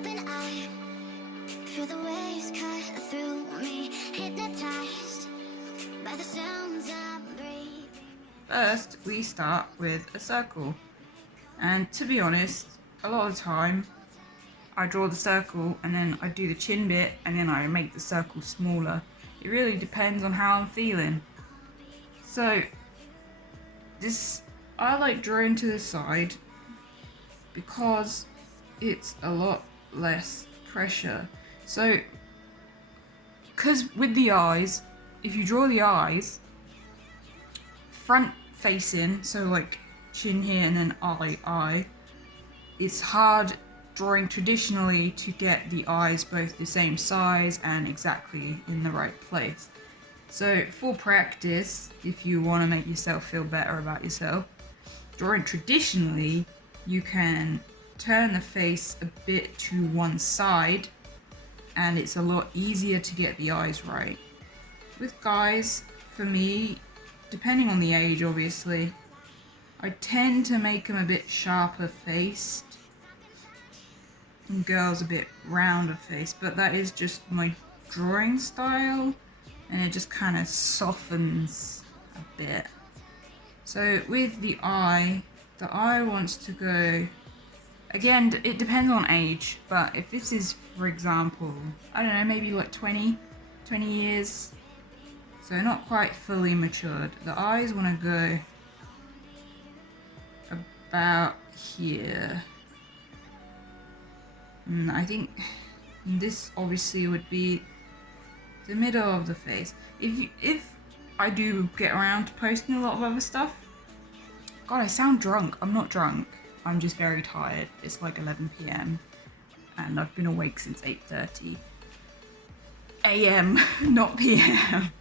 open eye, feel the waves cut through me, hypnotized by the sounds I'm breathing. First, we start with a circle. And to be honest, a lot of the time, I draw the circle and then I do the chin bit and then I make the circle smaller. It really depends on how I'm feeling. So, I like drawing to the side because it's a lot less pressure. So, because with the eyes, if you draw the eyes front facing, so like chin here and then eye, it's hard drawing traditionally to get the eyes both the same size and exactly in the right place. So for practice, if you want to make yourself feel better about yourself, drawing traditionally, you can turn the face a bit to one side and it's a lot easier to get the eyes right. With guys, for me, depending on the age obviously, I tend to make them a bit sharper faced and girls a bit rounder faced, but that is just my drawing style and it just kind of softens a bit. So with the eye wants to go, again, it depends on age, but if this is, for example, I don't know, maybe like 20 years, so not quite fully matured, the eyes want to go about here. And I think this obviously would be the middle of the face. If I do get around to posting a lot of other stuff, God, I sound drunk. I'm not drunk. I'm just very tired. It's like 11 p.m. and I've been awake since 8:30 a.m. not p.m.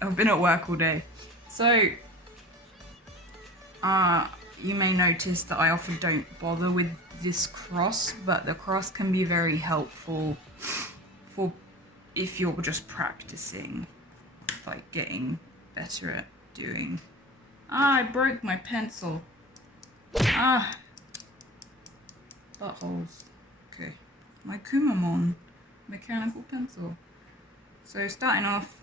I've been at work all day. So, you may notice that I often don't bother with this cross, but the cross can be very helpful for if you're just practicing, like getting better at doing. I broke my pencil. Buttholes. Okay. My Kumamon mechanical pencil. So starting off,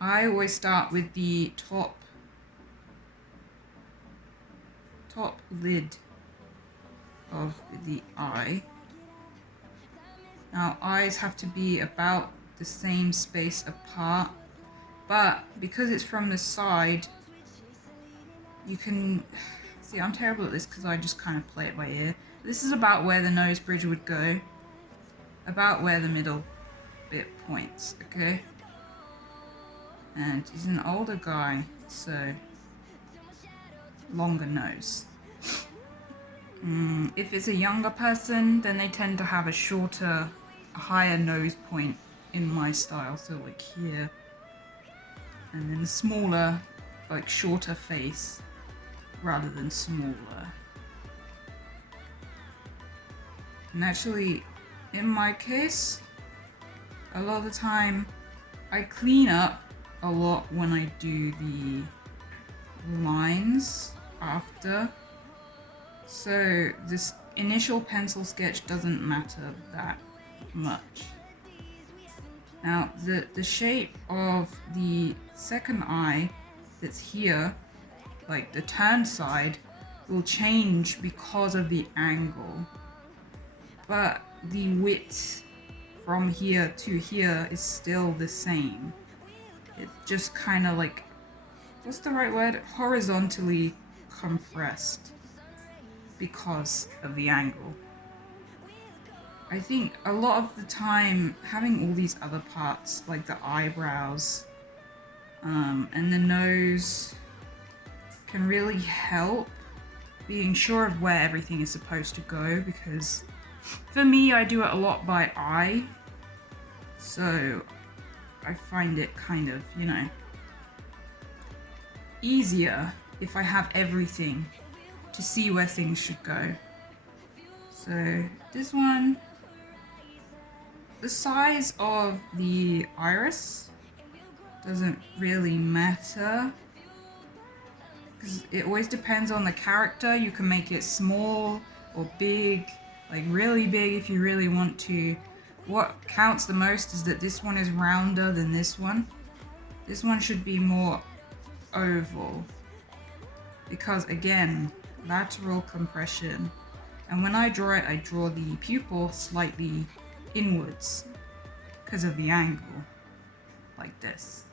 I always start with the top lid of the eye. Now eyes have to be about the same space apart, but because it's from the side, you can see I'm terrible at this because I just kind of play it by ear. This is about where the nose bridge would go, about where the middle bit points, okay? And he's an older guy, so longer nose. If it's a younger person, then they tend to have a higher nose point in my style, so like here. And then a smaller, like shorter face rather than smaller. And actually, in my case, a lot of the time I clean up a lot when I do the lines after. So this initial pencil sketch doesn't matter that much. Now the shape of the second eye that's here, like the turn side, will change because of the angle. But the width from here to here is still the same. It's just kind of like, what's the right word? Horizontally compressed because of the angle. I think a lot of the time having all these other parts like the eyebrows and the nose can really help being sure of where everything is supposed to go, because for me I do it a lot by eye, so I find it kind of, you know, easier if I have everything to see where things should go. So this one, the size of the iris doesn't really matter because it always depends on the character. You can make it small or big, like really big if you really want to. What counts the most is that this one is rounder than this one. This one should be more oval because, again, lateral compression. And when I draw it, I draw the pupil slightly inwards because of the angle, like this.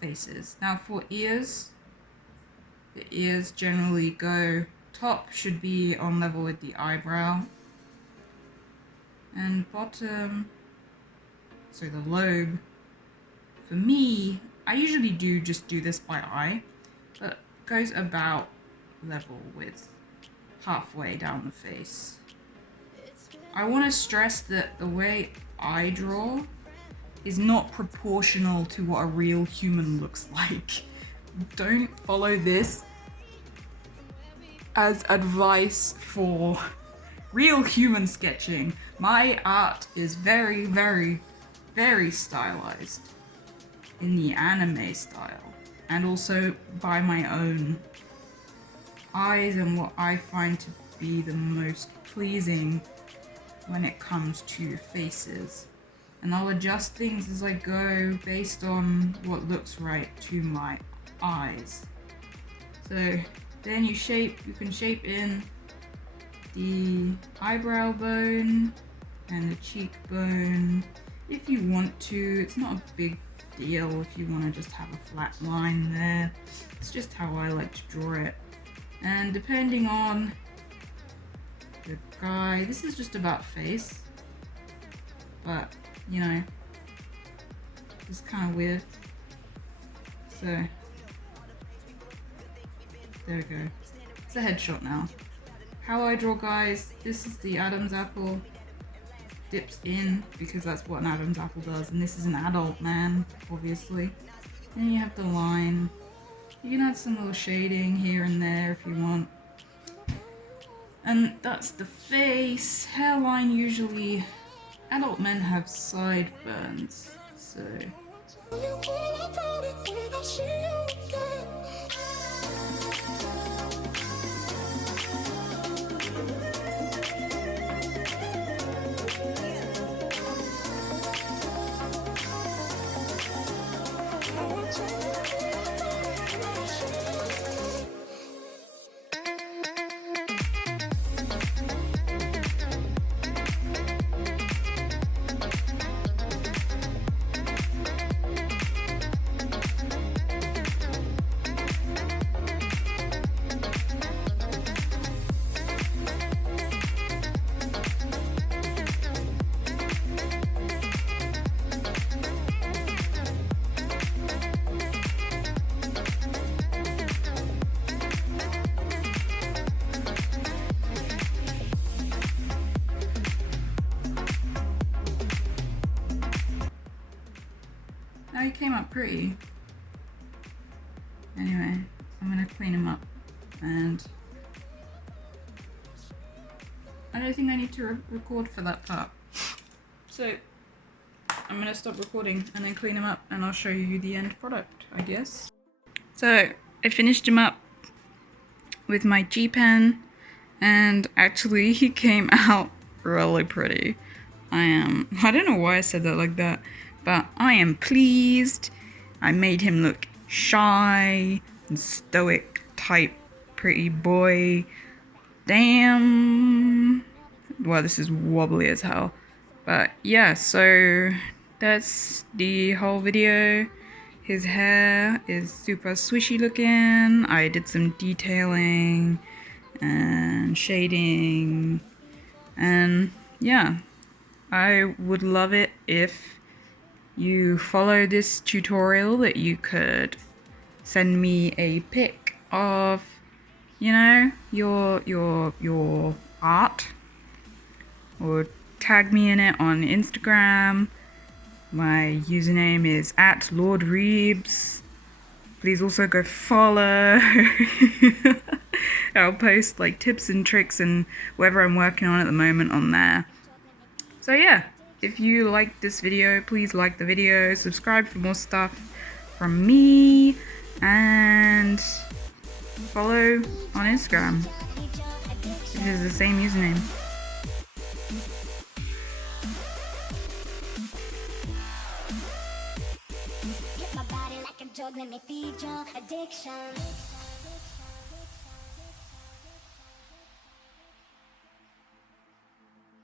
Faces. Now for ears, the ears generally go, top should be on level with the eyebrow, and bottom, so the lobe, for me, I usually just do this by eye, but goes about level with halfway down the face. I want to stress that the way I draw is not proportional to what a real human looks like. Don't follow this as advice for real human sketching. My art is very, very, very stylized in the anime style, and also by my own eyes and what I find to be the most pleasing when it comes to faces. And I'll adjust things as I go based on what looks right to my eyes. So then you can shape in the eyebrow bone and the cheekbone if you want to. It's not a big deal if you want to just have a flat line there. It's just how I like to draw it. And depending on the guy, this is just about face, but you know, it's kind of weird. So there we go. It's a headshot now. How I draw, guys, this is the Adam's apple. Dips in because that's what an Adam's apple does, and this is an adult man, obviously. Then you have the line. You can add some little shading here and there if you want. And that's the face. Hairline, usually adult men have sideburns, so now he came up pretty. Anyway, I'm gonna clean him up, and I don't think I need to record for that part. So I'm gonna stop recording and then clean him up, and I'll show you the end product, I guess. So I finished him up with my G pen, and actually he came out really pretty. I don't know why I said that like that, but I am pleased. I made him look shy and stoic type pretty boy. Damn. Well, this is wobbly as hell. But yeah, so that's the whole video. His hair is super swishy looking. I did some detailing and shading, and yeah, I would love it if you follow this tutorial, that you could send me a pic of, you know, your art, or tag me in it on Instagram. My username is @LordReebs. Please also go follow. I'll post like tips and tricks and whatever I'm working on at the moment on there. So yeah, if you like this video, please like the video, subscribe for more stuff from me, and follow on Instagram. It is the same username. Hit my body like a drug, let me feed your addiction.